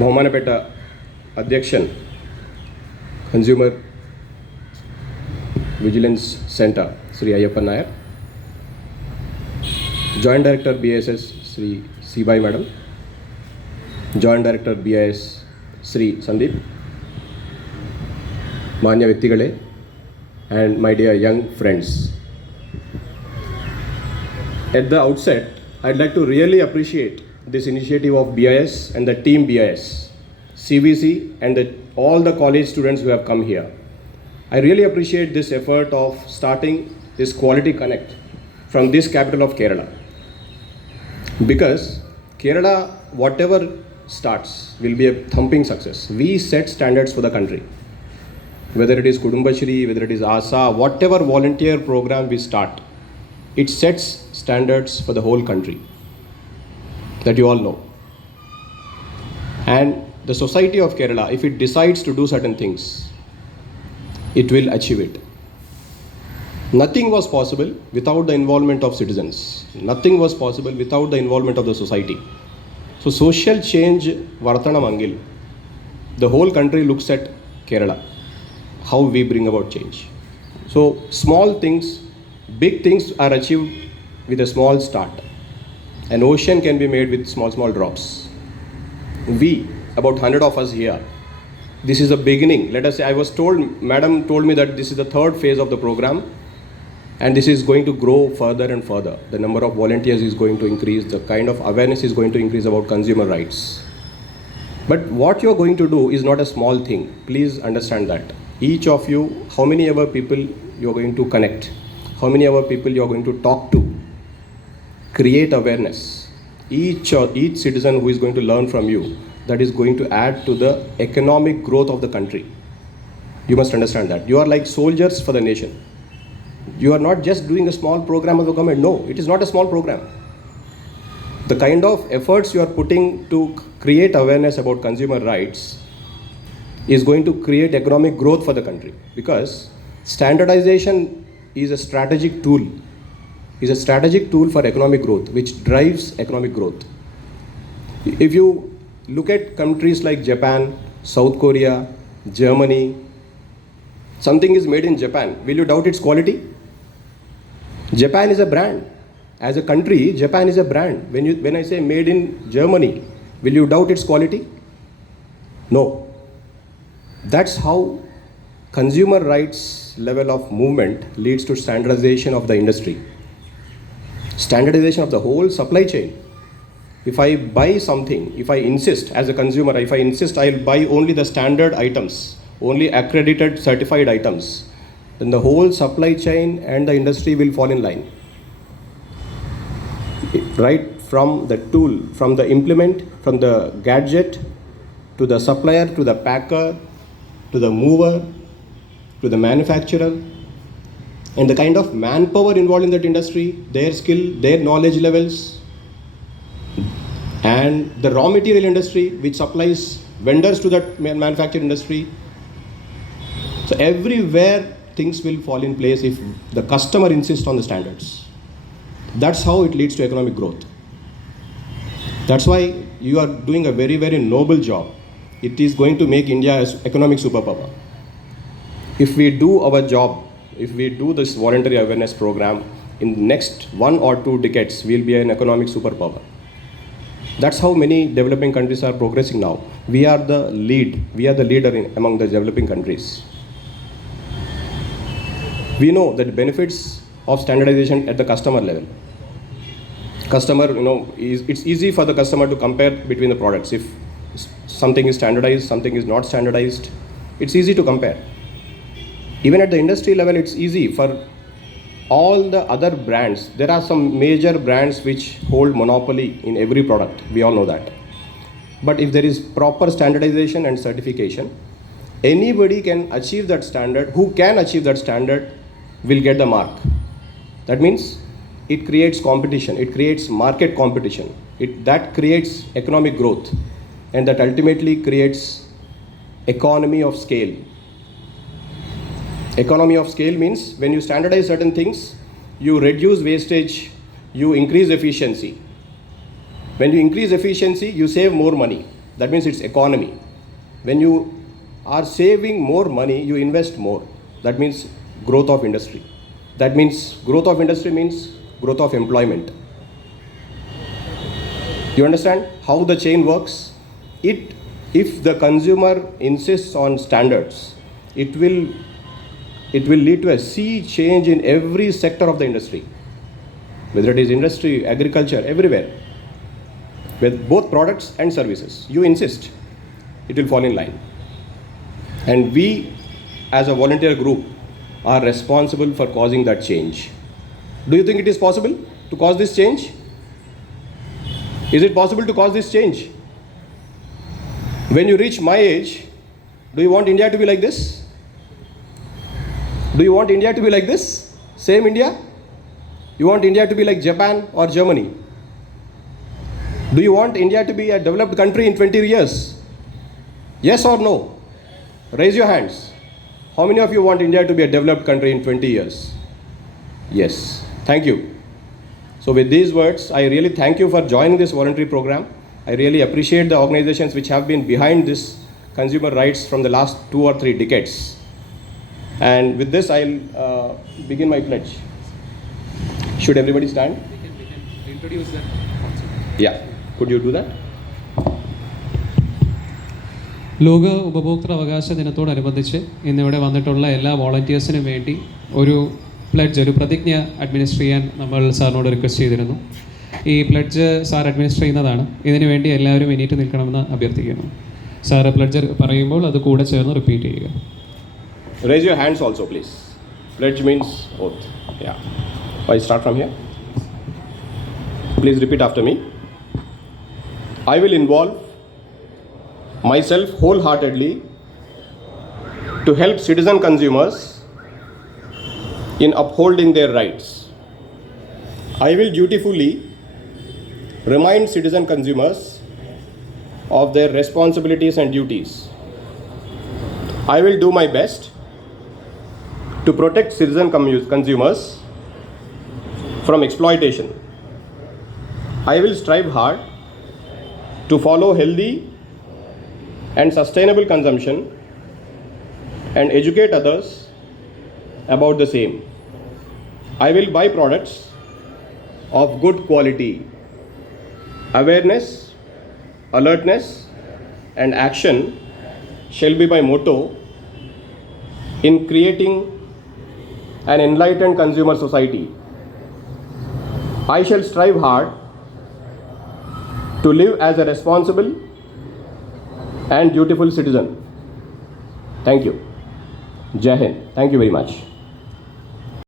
ബഹുമാനപ്പെട്ട അധ്യക്ഷൻ consumer vigilance centre Shri Ayyappan Nair, joint director BIS Shri Sibai madam, joint director BIS Shri Sandeep, മാന്യ വ്യക്തികളെ and my dear young friends. At the outset, I'd like to really appreciate this initiative of BIS and the team BIS, CVC and all the college students who have come here. I really appreciate this effort of starting this Quality Connect from this capital of Kerala. Because Kerala, whatever starts, will be a thumping success. We set standards for the country. Whether it is Kudumbashri, whether it is ASA, whatever volunteer program we start, it sets standards for the whole country, that you all know. And the society of Kerala, if it decides to do certain things, it will achieve it. Nothing was possible without the involvement of citizens. Nothing was possible without the involvement of the society. So social change Vartanamangil, the whole country looks at Kerala, how we bring about change. So small things, big things are achieved with a small start. An ocean can be made with small drops. We, about 100 of us here, this is a beginning. Let us say, Madam told me that this is the third phase of the program, and this is going to grow further and further. The number of volunteers is going to increase, the kind of awareness is going to increase about consumer rights. But what you're going to do is not a small thing. Please understand that. Each of you, how many ever people you're going to connect, how many ever people you're going to talk to, create awareness. Each citizen who is going to learn from you, that is going to add to the economic growth of the country. You must understand that. You are like soldiers for the nation. You are not just doing a small program of the government. No, it is not a small program. The kind of efforts you are putting to create awareness about consumer rights is going to create economic growth for the country, because standardization is a strategic tool for economic growth, which drives economic growth. If you look at countries like Japan, South Korea, Germany, something is made in Japan, will you doubt its quality? Japan is a brand. As a country, Japan is a brand. When I say made in Germany, will you doubt its quality? No. That's how consumer rights level of movement leads to standardization of the industry, standardization of the whole supply chain. If I buy something, if I insist as a consumer, if I insist I'll buy only the standard items, only accredited certified items, then the whole supply chain and the industry will fall in line. Right from the tool, from the implement, from the gadget, to the supplier, to the packer, to the mover, to the manufacturer, and the kind of manpower involved in that industry, their skill, their knowledge levels, and the raw material industry which supplies vendors to that manufacturing industry. So everywhere things will fall in place if the customer insists on the standards. That's how it leads to economic growth. That's why you are doing a very, very noble job. It is going to make India an economic superpower. If we do our job, if we do this voluntary awareness program, in the next 1 or 2 decades, we'll be an economic superpower. That's how many developing countries are progressing now. We are the lead. We are the leader among the developing countries. We know that the benefits of standardization at the customer level. Customer, it's easy for the customer to compare between the products. If something is standardized, something is not standardized, it's easy to compare. Even at the industry level, it's easy for all the other brands. There are some major brands which hold monopoly in every product. We all know that. But if there is proper standardization and certification, anybody can achieve that standard. Who can achieve that standard will get the mark. That means it creates competition. It creates market competition. That creates economic growth. And that ultimately creates economy of scale. Economy of scale means when you standardize certain things, you reduce wastage, you increase efficiency. When you increase efficiency, you save more money. That means it's economy. When you are saving more money, you invest more. That means growth of industry. That means growth of industry means growth of employment. You understand how the chain works? If the consumer insists on standards, it will lead to a sea change in every sector of the industry, whether it is industry, agriculture, everywhere, with both products and services. You insist, it will fall in line. And we, as a volunteer group, are responsible for causing that change. Do you think it is possible to cause this change? Is it possible to cause this change? When you reach my age, do you want India to be like this? Do you want India to be like this? Same India? You want India to be like Japan or Germany? Do you want India to be a developed country in 20 years? Yes or no? Raise your hands. How many of you want India to be a developed country in 20 years? Yes. Thank you. So with these words, I really thank you for joining this voluntary program. I really appreciate the organizations which have been behind this consumer rights from the last 2 or 3 decades. And with this, I'll begin my pledge. Should everybody stand? We can introduce that concept. Yeah. Could you do that? ലോക ഉപഭോക്തൃ അവകാശ ദിനത്തോടനുബന്ധിച്ച് ഇന്നിവിടെ വന്നിട്ടുള്ള എല്ലാ വോളണ്ടിയേഴ്സിനും വേണ്ടി ഒരു pledge, ഒരു പ്രതിജ്ഞ അഡ്മിനിസ്റ്റർ ചെയ്യാൻ നമ്മൾ സാറിനോട് റിക്വസ്റ്റ് ചെയ്തിരുന്നു. ഈ പ്ലഡ്ജ് സാർ അഡ്മിനിസ്റ്റർ ചെയ്യുന്നതാണ്. ഇതിനു വേണ്ടി എല്ലാവരും എണീറ്റ് നിൽക്കണമെന്ന് അഭ്യർത്ഥിക്കുന്നു. സാറ് പ്ലഡ്ജ് പറയുമ്പോൾ അത് കൂടെ ചേർന്ന് റിപ്പീറ്റ് ചെയ്യുക. Raise your hands also, please. Pledge means oath. Yeah. I start from here. Please repeat after me. I will involve myself wholeheartedly to help citizen consumers in upholding their rights. I will dutifully remind citizen consumers of their responsibilities and duties. I will do my best to protect citizen consumers from exploitation. I will strive hard to follow healthy and sustainable consumption and educate others about the same. I will buy products of good quality. Awareness, alertness, and action shall be my motto in creating an enlightened consumer society. I shall strive hard to live as a responsible and dutiful citizen. Thank you. Jai Hind. Thank you very much.